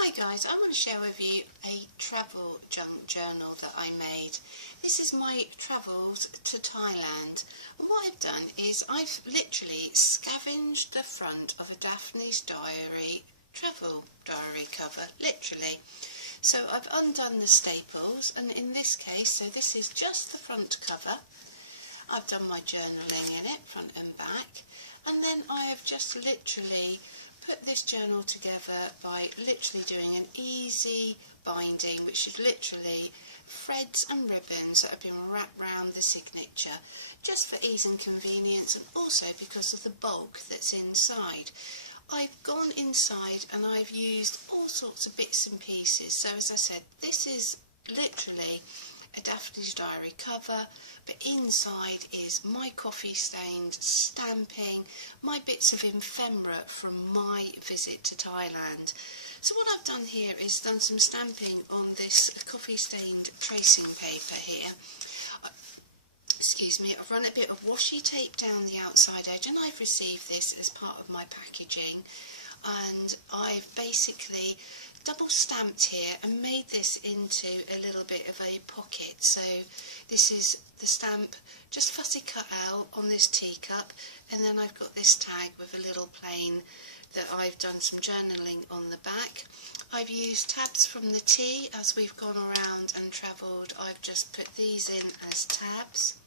Hi guys, I want to share with you a travel junk journal that I made. This is my travels to Thailand. And what I've done is I've literally scavenged the front of a Daphne's Diary travel diary cover, literally. So I've undone the staples, and in this case, so this is just the front cover. I've done my journaling in it, front and back, and then I have just literally put this journal together by literally doing an easy binding, which is literally threads and ribbons that have been wrapped round the signature, just for ease and convenience, and also because of the bulk that's inside. I've gone inside and I've used all sorts of bits and pieces. So as I said, this is literally a Daphne's Diary cover, but inside is my coffee stained stamping, my bits of ephemera from my visit to Thailand. So what I've done here is done some stamping on this coffee stained tracing paper here. Excuse me, I've run a bit of washi tape down the outside edge, and I've received this as part of my packaging, and I've basically double stamped here and made this into a little bit of a pocket. So this is the stamp just fussy cut out on this teacup, and then I've got this tag with a little plane that I've done some journaling on the back. I've used tabs from the tea as we've gone around and travelled. I've just put these in as tabs.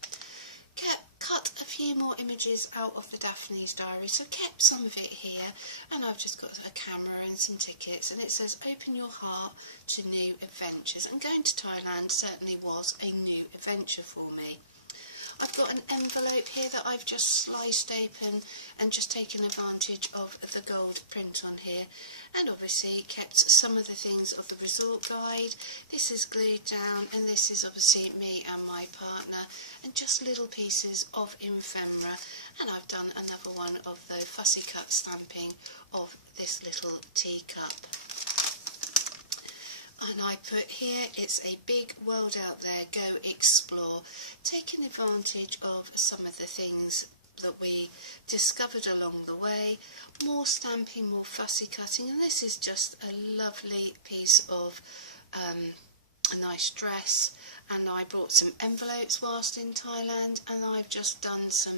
Cut a few more images out of the Daphne's Diary, so kept some of it here, and I've just got a camera and some tickets, and it says open your heart to new adventures, and going to Thailand certainly was a new adventure for me. I've got an envelope here that I've just sliced open and just taken advantage of the gold print on here, and obviously kept some of the things of the resort guide. This is glued down, and this is obviously me and my partner, and just little pieces of ephemera, and I've done another one of the fussy cut stamping of this little teacup. And I put here, it's a big world out there, go explore, taking advantage of some of the things that we discovered along the way, more stamping, more fussy cutting, and this is just a lovely piece of a nice dress. And I brought some envelopes whilst in Thailand, and I've just done some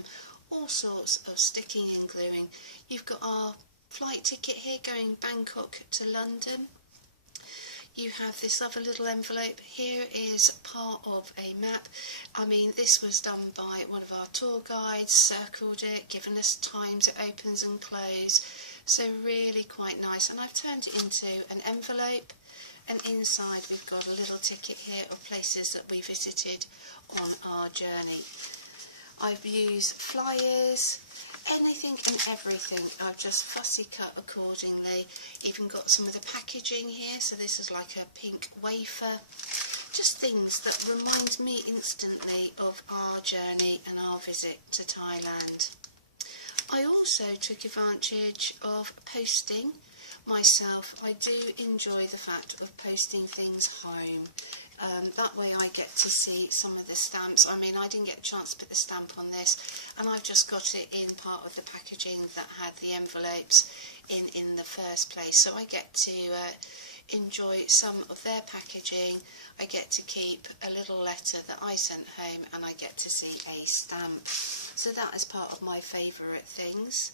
all sorts of sticking and gluing. You've got our flight ticket here going Bangkok to London. You have this other little envelope. Here is part of a map. I mean, this was done by one of our tour guides, circled it, given us times it opens and closes. So really quite nice. And I've turned it into an envelope, and inside we've got a little ticket here of places that we visited on our journey. I've used flyers, anything and everything. I've just fussy cut accordingly. Even got some of the packaging here, so this is like a pink wafer. Just things that remind me instantly of our journey and our visit to Thailand. I also took advantage of posting myself. I do enjoy the fact of posting things home. That way I get to see some of the stamps. I mean, I didn't get a chance to put the stamp on this, and I've just got it in part of the packaging that had the envelopes in the first place. So I get to enjoy some of their packaging. I get to keep a little letter that I sent home, and I get to see a stamp. So that is part of my favourite things.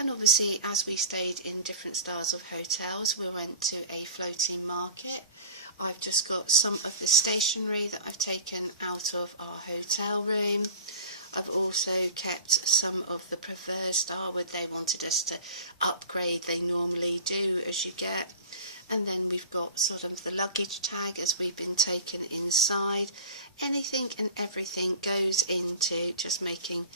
And obviously, as we stayed in different styles of hotels, we went to a floating market. I've just got some of the stationery that I've taken out of our hotel room. I've also kept some of the preferred style where they wanted us to upgrade. They normally do as you get. And then we've got sort of the luggage tag as we've been taken inside. Anything and everything goes into just making,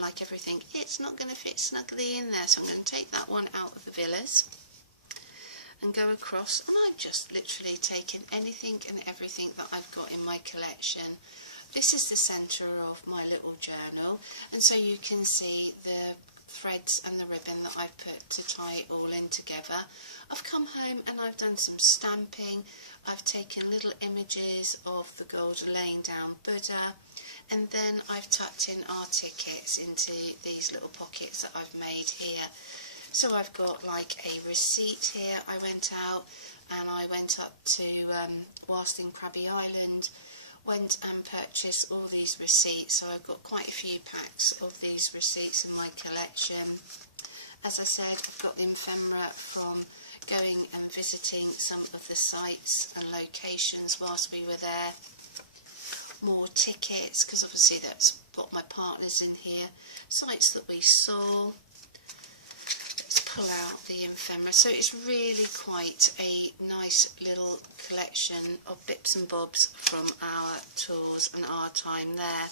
like everything, it's not going to fit snugly in there. So I'm going to take that one out of the villas and go across, and I've just literally taken anything and everything that I've got in my collection. This is the centre of my little journal, and so you can see the threads and the ribbon that I've put to tie it all in together. I've come home and I've done some stamping. I've taken little images of the gold laying down Buddha, and then I've tucked in our tickets into these little pockets that I've made here. So I've got like a receipt here. I went out and I went up to, whilst in Crabby Island, went and purchased all these receipts. So I've got quite a few packs of these receipts in my collection. As I said, I've got the ephemera from going and visiting some of the sites and locations whilst we were there. More tickets, because obviously that's got my partners in here. Sites that we saw. Let's pull out the ephemera. So it's really quite a nice little collection of bits and bobs from our tours and our time there.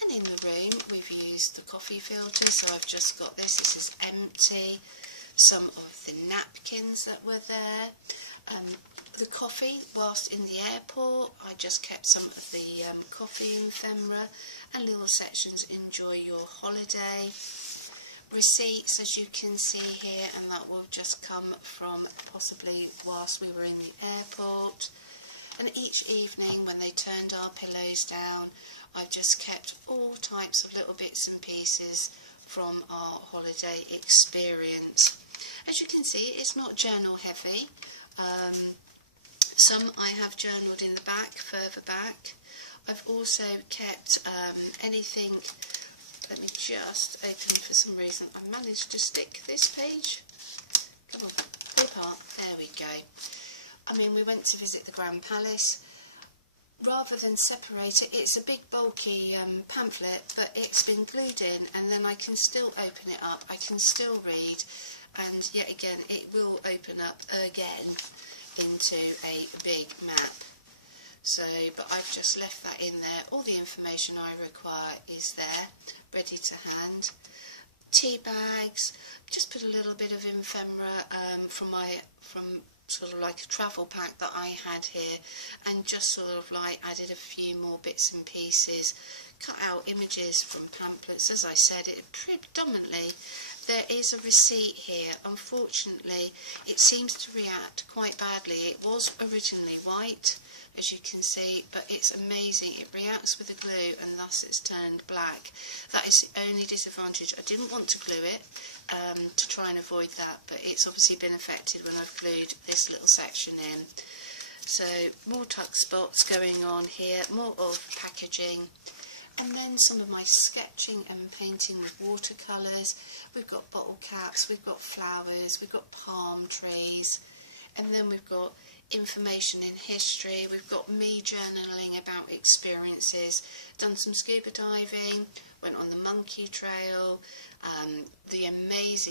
And in the room we've used the coffee filter, so I've just got this. This is empty. Some of the napkins that were there. The coffee, whilst in the airport, I just kept some of the coffee ephemera and little sections, enjoy your holiday. Receipts, as you can see here, and that will just come from possibly whilst we were in the airport. And each evening when they turned our pillows down, I've just kept all types of little bits and pieces from our holiday experience. As you can see, it's not journal heavy. Some I have journaled in the back, further back. I've also kept anything. Let me just open, for some reason I've managed to stick this page. Come on, pull apart. There we go. I mean, we went to visit the Grand Palace. Rather than separate it, it's a big bulky pamphlet, but it's been glued in, and then I can still open it up. I can still read, and yet again it will open up again into a big map. So, but I've just left that in there. All the information I require is there, ready to hand. Tea bags, just put a little bit of ephemera from sort of like a travel pack that I had here, and just sort of like added a few more bits and pieces, cut out images from pamphlets. As I said, it predominantly, there is a receipt here. Unfortunately, it seems to react quite badly. It was originally white, as you can see, but it's amazing. It reacts with the glue and thus it's turned black. That is the only disadvantage. I didn't want to glue it to try and avoid that, but it's obviously been affected when I've glued this little section in. So more tuck spots going on here, more of packaging, and then some of my sketching and painting with watercolours. We've got bottle caps, we've got flowers, we've got palm trees, and then we've got information in history. We've got me journaling about experiences, done some scuba diving, went on the monkey trail,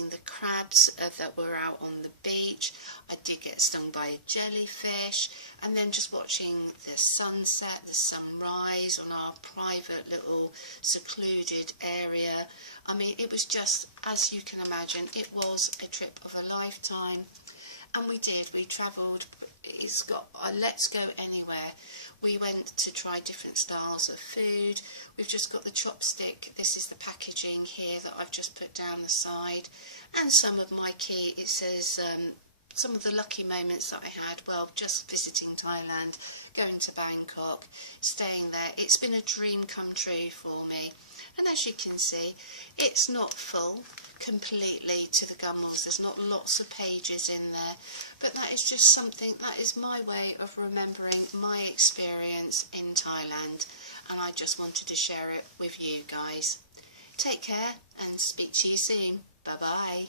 the crabs that were out on the beach. I did get stung by a jellyfish, and then just watching the sunset, the sunrise on our private little secluded area. I mean, it was just, as you can imagine, it was a trip of a lifetime. And we travelled. It's got Let's Go Anywhere. We went to try different styles of food. We've just got the chopstick. This is the packaging here that I've just put down the side. And some of my key, it says some of the lucky moments that I had, well, just visiting Thailand, going to Bangkok, staying there. It's been a dream come true for me. And as you can see, it's not full completely to the gummels. There's not lots of pages in there, but that is just something, that is my way of remembering my experience in Thailand, and I just wanted to share it with you guys. Take care and speak to you soon. Bye bye.